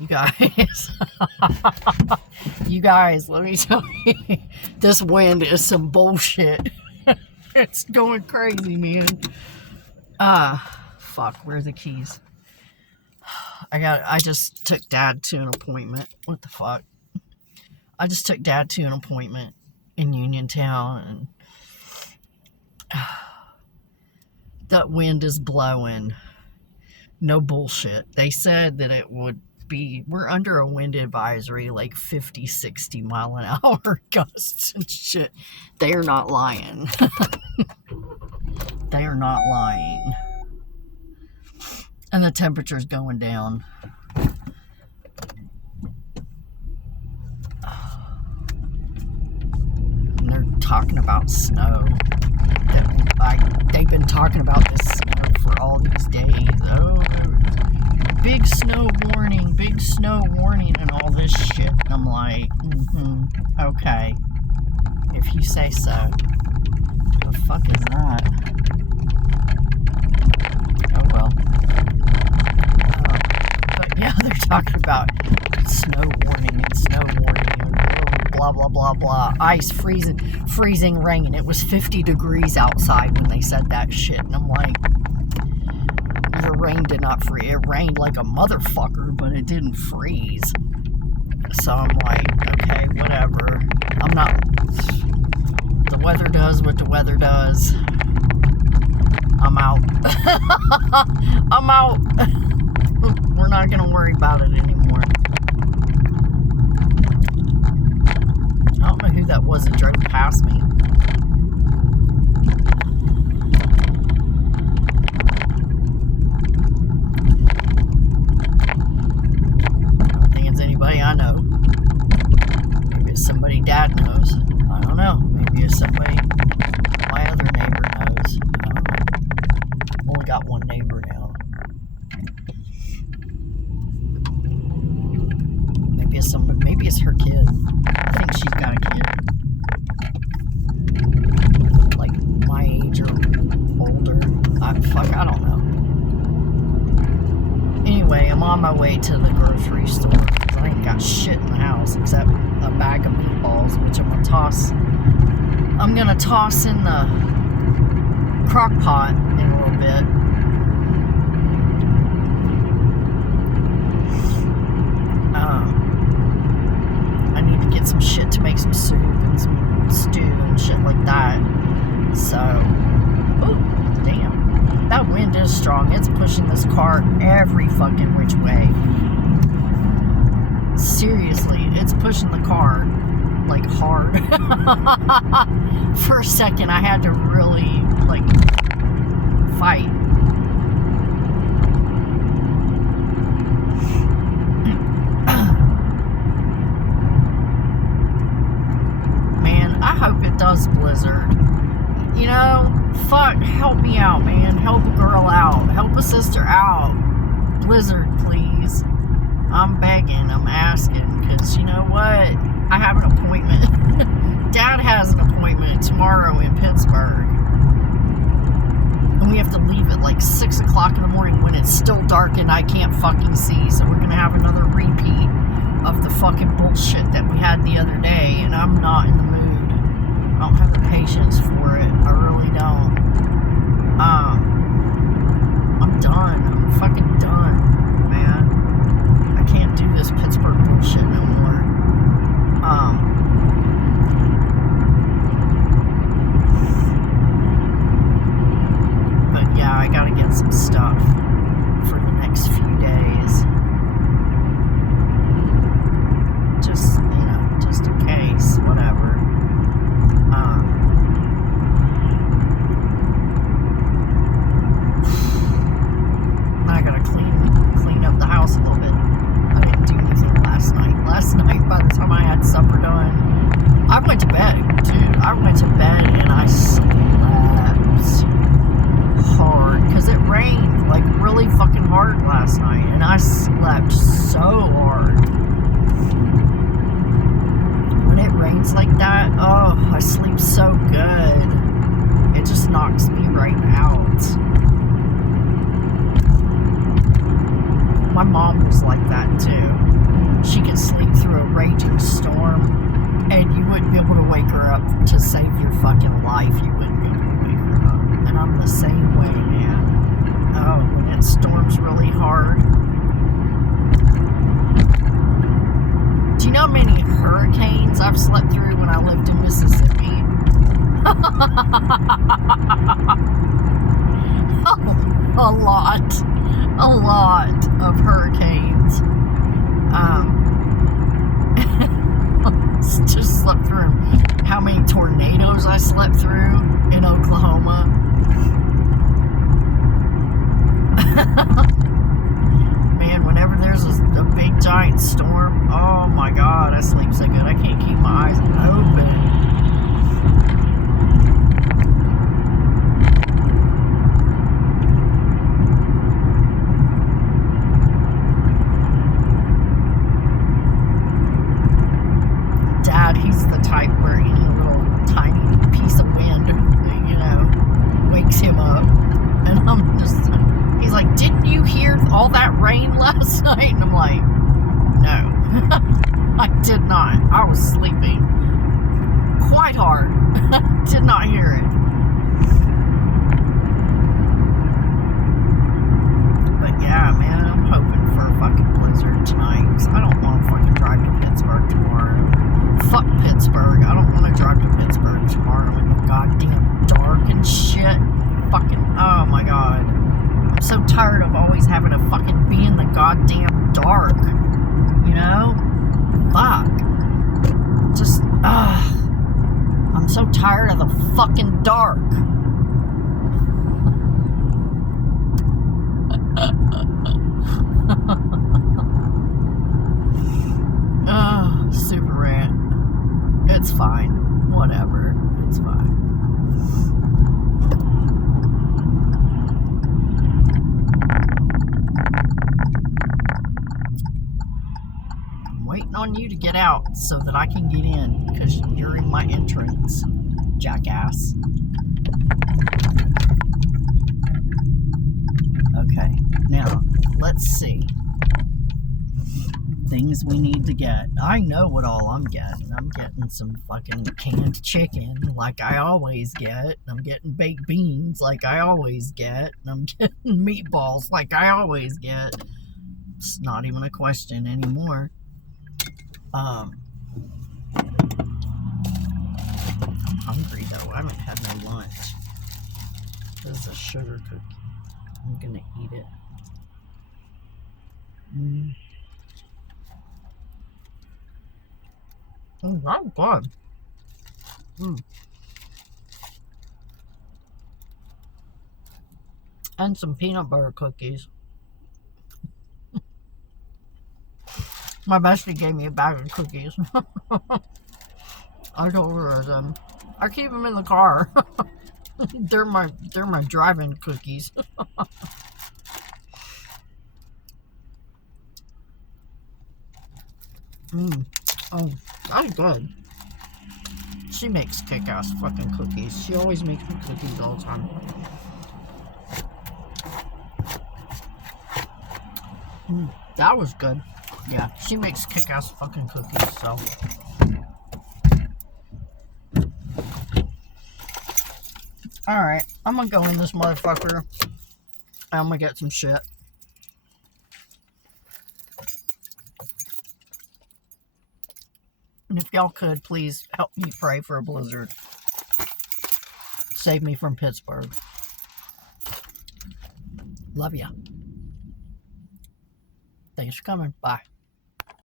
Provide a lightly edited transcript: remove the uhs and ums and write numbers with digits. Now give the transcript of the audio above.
You guys, you guys, let me tell you, this wind is some bullshit. It's going crazy, man. Fuck, where's the keys? I just took Dad to an appointment. What the fuck? I just took Dad to an appointment in Uniontown, and that wind is blowing. No bullshit. They said that it would be, we're under a wind advisory, like 50, 60 mile an hour gusts and shit. They are not lying. They are not lying. And the temperature's going down. And they're talking about snow. They've been talking about this snow for all these days. Oh, big snow warning, and all this shit. And I'm like, okay, if you say so. The fuck is that? Oh well. But yeah, they're talking about snow warning and blah blah blah blah. Ice, freezing rain. It was 50 degrees outside when they said that shit, and I'm like, the rain did not freeze. It rained like a motherfucker, but it didn't freeze. So I'm like, okay, whatever. I'm not. The weather does what the weather does. I'm out. I'm out. We're not gonna worry about it anymore. I don't know who that was that drove past me. I know. Maybe it's somebody Dad knows. I don't know. Maybe it's somebody my other neighbor knows. I don't know. Only got one neighbor now. Maybe it's somebody. Maybe it's her kid. I think she's got a kid, like my age or older. I don't know. Anyway, I'm on my way to the grocery store. I ain't got shit in the house except a bag of meatballs, which I'm gonna toss in the crock pot in a little bit. I need to get some shit to make some soup and some stew and shit like that. So, oh damn, that wind is strong. It's pushing this car every fucking which way. Seriously, it's pushing the car like hard. For a second, I had to really like fight. Man, I hope it does blizzard. You know, fuck, help me out, man. Help a girl out. Help a sister out. Blizzard, please. I'm begging, I'm asking, because you know what? I have an appointment. Dad has an appointment tomorrow in Pittsburgh. And we have to leave at like 6 o'clock in the morning when it's still dark and I can't fucking see. So we're going to have another repeat of the fucking bullshit that we had the other day. And I'm not in the mood. I don't have the patience for it. I really don't. I'm done. I'm fucking done, man. I can't do this Pittsburgh bullshit no more. But yeah, I gotta get some stuff for the next few days. Just, you know, just in case, whatever. I gotta clean up the house a little bit. I didn't do anything last night. Last night, by the time I had supper done, I went to bed, dude. I went to bed and I slept hard because it rained like really fucking hard last night, and I slept so hard. When it rains like that, oh, I sleep so good. It just knocks me right out. My mom was like that too. She could sleep through a raging storm, and you wouldn't be able to wake her up to save your fucking life. You wouldn't be able to wake her up. And I'm the same way, man. Oh, when it storms really hard. Do you know how many hurricanes I've slept through when I lived in Mississippi? A lot of hurricanes. Just slept through them. How many tornadoes I slept through in Oklahoma. Man, whenever there's a big giant storm, oh my God, I sleep so good I can't keep my eyes open. Dad, he's the type where any little tiny piece of wind, wakes him up. And I'm just, he's like, didn't you hear all that rain last night? And I'm like, no, I did not. I was sleeping quite hard. Did not hear it. But yeah, man, I'm hoping for a fucking blizzard tonight, because I don't want to fucking drive to Pittsburgh tomorrow. Fuck Pittsburgh. I don't want to drive to Pittsburgh tomorrow in the goddamn dark and shit. Fucking, oh my God. I'm so tired of always having to fucking be in the goddamn dark. You know? Fuck. Just, I'm so tired of the fucking dark. Super rant. It's fine. Whatever. It's fine. I'm waiting on you to get out so that I can get in, because you're in my entrance, jackass. Okay, now, let's see. Things we need to get. I know what all I'm getting. I'm getting some fucking canned chicken like I always get. I'm getting baked beans like I always get. I'm getting meatballs like I always get. It's not even a question anymore. I'm hungry though. I haven't had no lunch. This is a sugar cookie. I'm gonna eat it. That's good. And some peanut butter cookies. My bestie gave me a bag of cookies. I told her them. I keep them in the car. They're my driving cookies. Oh, that's good. She makes kick-ass fucking cookies. She always makes me cookies all the time. That was good. Yeah, she makes kick-ass fucking cookies, so. Alright, I'm gonna go in this motherfucker. I'm gonna get some shit. And if y'all could, please help me pray for a blizzard. Save me from Pittsburgh. Love ya. Thanks for coming. Bye.